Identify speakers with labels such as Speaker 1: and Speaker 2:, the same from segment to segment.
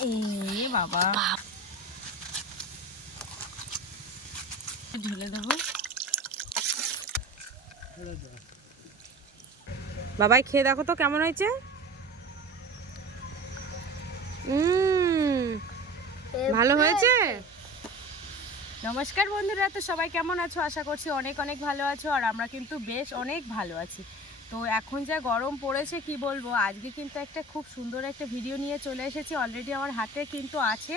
Speaker 1: এ বাবা। ঢেলে দেবো। বাবাই খেয়ে দেখো তো কেমন হয়েছে? উম, ভালো হয়েছে? নমস্কার বন্ধুরা তো সবাই কেমন আছো? আশা করছি অনেক অনেক ভালো আছো আর আমরা কিন্তু বেশ অনেক ভালো আছি। তো এখন যা গরম পড়েছে, কি বলব? আজকে কিন্তু একটা খুব সুন্দর একটা ভিডিও নিয়ে চলে এসেছি। অলরেডি আমার হাতে কিন্তু আছে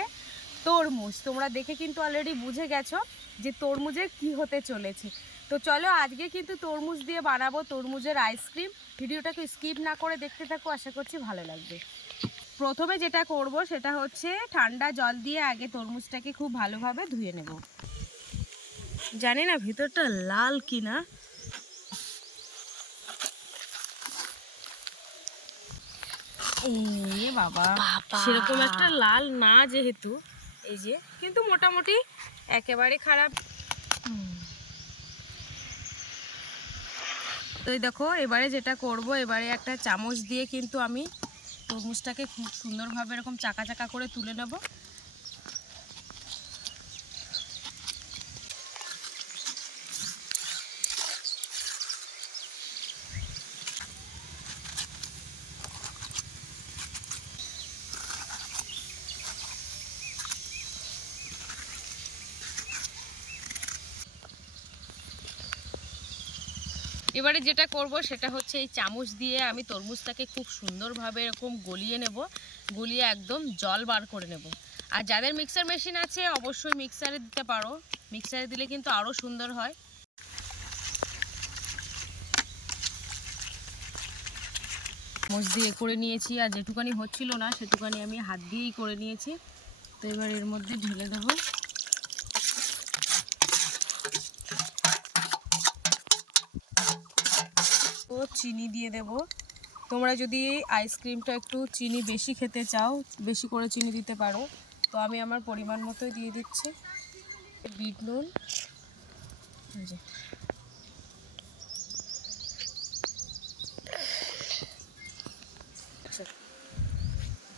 Speaker 1: তরমুজ। তোমরা দেখে কিন্তু অলরেডি বুঝে গেছো যে তরমুজের কি হতে চলেছে। তো চলো আজকে কিন্তু তরমুজ দিয়ে বানাবো তরমুজের আইসক্রিম ভিডিওটাকে স্কিপ না করে দেখতে থাকো, আশা করছি ভালো লাগবে। প্রথমে যেটা করব, সেটা হচ্ছে ঠান্ডা জল দিয়ে আগে তরমুজটাকে খুব ভালোভাবে ধুয়ে নেব। জানি না ভিতরটা লাল কি এ বাবা। সেরকম একটা লাল না যেহেতু এই যে কিন্তু মোটামুটি একেবারে খারাপ। তো দেখো এবারে যেটা করব এবারে একটা চামচ দিয়ে কিন্তু আমি তরমুজটাকে খুব সুন্দরভাবে এরকম চাকা চাকা করে তুলে নেব। এবারে যেটা করব সেটা হচ্ছে এই চামচ দিয়ে আমি তরমুজটাকে খুব সুন্দরভাবে এরকম গলিয়ে নেব, গলিয়ে একদম জল বার করে নেব। আর যাদের মিক্সার মেশিন আছে, অবশ্যই মিক্সারে দিতে পারো। মিক্সারে দিলে কিন্তু আরও সুন্দর হয়। চামচ দিয়ে করে নিয়েছি, আর যেটুকানি হচ্ছিল না, সেটুকানি আমি হাত দিয়েই করে নিয়েছি। তো এবার এর মধ্যে ঢেলে দেবো। চিনি দিয়ে দেব। তোমরা যদি আইসক্রিমটা একটু চিনি বেশি খেতে চাও, বেশি করে চিনি দিতে পারো। তো আমি আমার পরিমাণ মতোই দিয়ে দিচ্ছি। বিট নুন।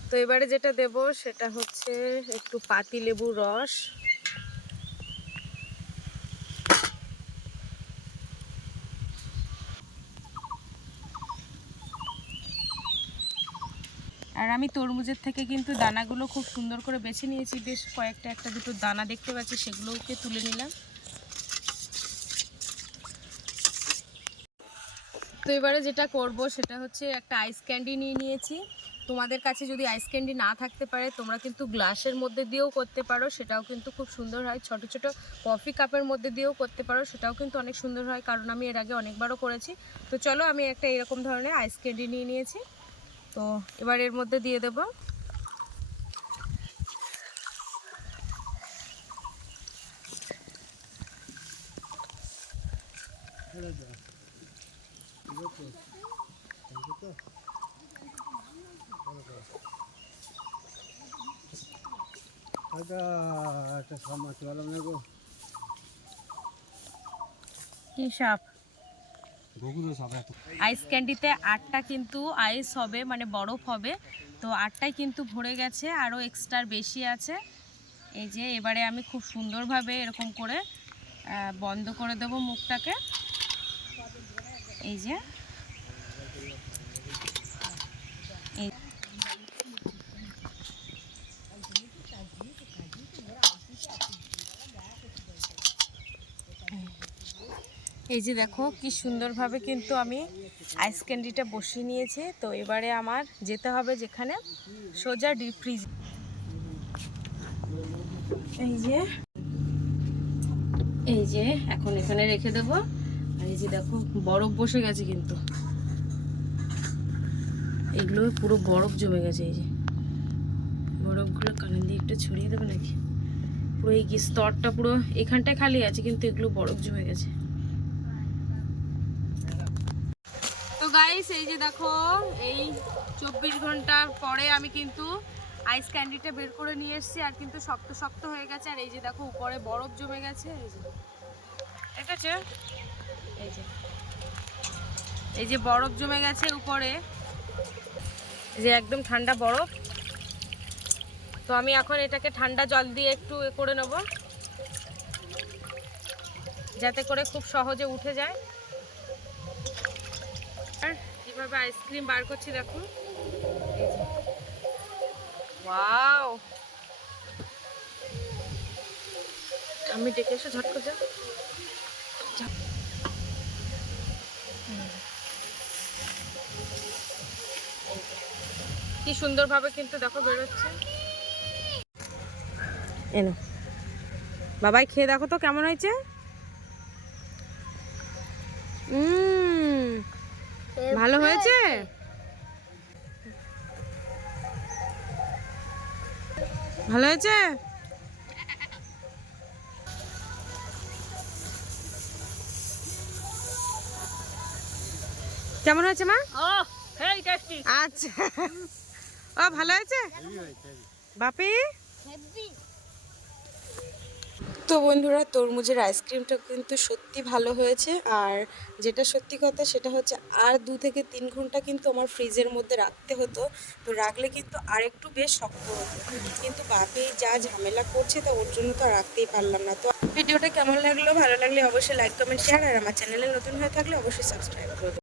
Speaker 1: তো এবারে যেটা দেব, সেটা হচ্ছে একটু পাতি লেবুর রস। আর আমি তরমুজের থেকে কিন্তু দানাগুলো খুব সুন্দর করে বেছে নিয়েছি। বেশ কয়েকটা একটা দুটো দানা দেখতে পাচ্ছি, সেগুলোকে তুলে নিলাম। তো এবারে যেটা করব সেটা হচ্ছে একটা আইস ক্যান্ডি নিয়ে নিয়েছি। তোমাদের কাছে যদি আইস ক্যান্ডি না থাকতে পারে, তোমরা কিন্তু গ্লাসের মধ্যে দিয়েও করতে পারো। সেটাও কিন্তু খুব সুন্দর হয়। ছোট ছোট কফি কাপের মধ্যে দিয়েও করতে পারো। সেটাও কিন্তু অনেক সুন্দর হয়। কারণ আমি এর আগে অনেকবারও করেছি। তো চলো আমি একটা এরকম ধরনের আইস ক্যান্ডি নিয়ে নিয়েছি। তো এবার এর মধ্যে দিয়ে দেব। কি সাপ? আইস ক্যান্ডিতে আটটা কিন্তু আইস হবে মানে বরফ হবে। তো আটটাই কিন্তু ভরে গেছে, আরও এক্সট্রা বেশি আছে। এই যে এবারে আমি খুব সুন্দরভাবে এরকম করে বন্ধ করে দেব মুখটাকে। এই যে এই এই যে দেখো, কি সুন্দরভাবে কিন্তু আমি আইস ক্যান্ডিটা বসিয়ে নিয়েছি। তো এবারে আমার যেতে হবে যেখানে সোজা ডিপ ফ্রিজ এই যে এই যে, এখন এখানে রেখে দেব। আর এই যে দেখো, বরফ বসে গেছে কিন্তু। এগুলো পুরো বরফ জমে গেছে, এই যে। বরফগুলো কানে দিয়ে একটু ছড়িয়ে দেবে নাকি? পুরো এই স্তরটা পুরো এখানটায় খালি আছে, কিন্তু এগুলো বরফ জমে গেছে তো গাইস এই যে দেখো এই চব্বিশ ঘণ্টা পরে আমি কিন্তু আইস ক্যান্ডিটা বের করে নিয়ে এসেছি আর কিন্তু শক্ত শক্ত হয়ে গেছে। আর এই যে দেখো উপরে বরফ জমে গেছে। এই যে। ঠিক আছে এই যে। এই যে বরফ জমে গেছে উপরে। যে একদম ঠান্ডা বরফ। তো আমি এখন এটাকে ঠান্ডা জল দিয়ে একটু করে নেব। যাতে করে খুব সহজে উঠে যায়। কীভাবে আইসক্রিম বার করছি, দেখো। ওয়াও আমি ডেকে এসে ঝট করে যা যা। কি সুন্দরভাবে কিন্তু দেখো বেরোচ্ছে। এনো বাবাই, খেয়ে দেখো তো কেমন হয়েছে? ভালো হয়েছে? ভালো হয়েছে? কেমন হয়েছে মা? আচ্ছা। ও ভালো হয়েছে? বাপি? তো বন্ধুরা, তরমুজের আইসক্রিমটা কিন্তু সত্যি ভালো হয়েছে। আর যেটা সত্যি কথা, সেটা হচ্ছে আর দু থেকে তিন ঘণ্টা কিন্তু আমার ফ্রিজের মধ্যে রাখতে হতো। তো রাখলে কিন্তু আর একটু বেশ শক্ত হতো। কিন্তু বাপি যা ঝামেলা করছে, তা ওর জন্য তো আর রাখতেই পারলাম না। তো ভিডিওটা কেমন লাগল? ভালো লাগলে অবশ্যই লাইক কমেন্ট শেয়ার আর আমার চ্যানেলে নতুন হয়ে থাকলে অবশ্যই সাবস্ক্রাইব করবে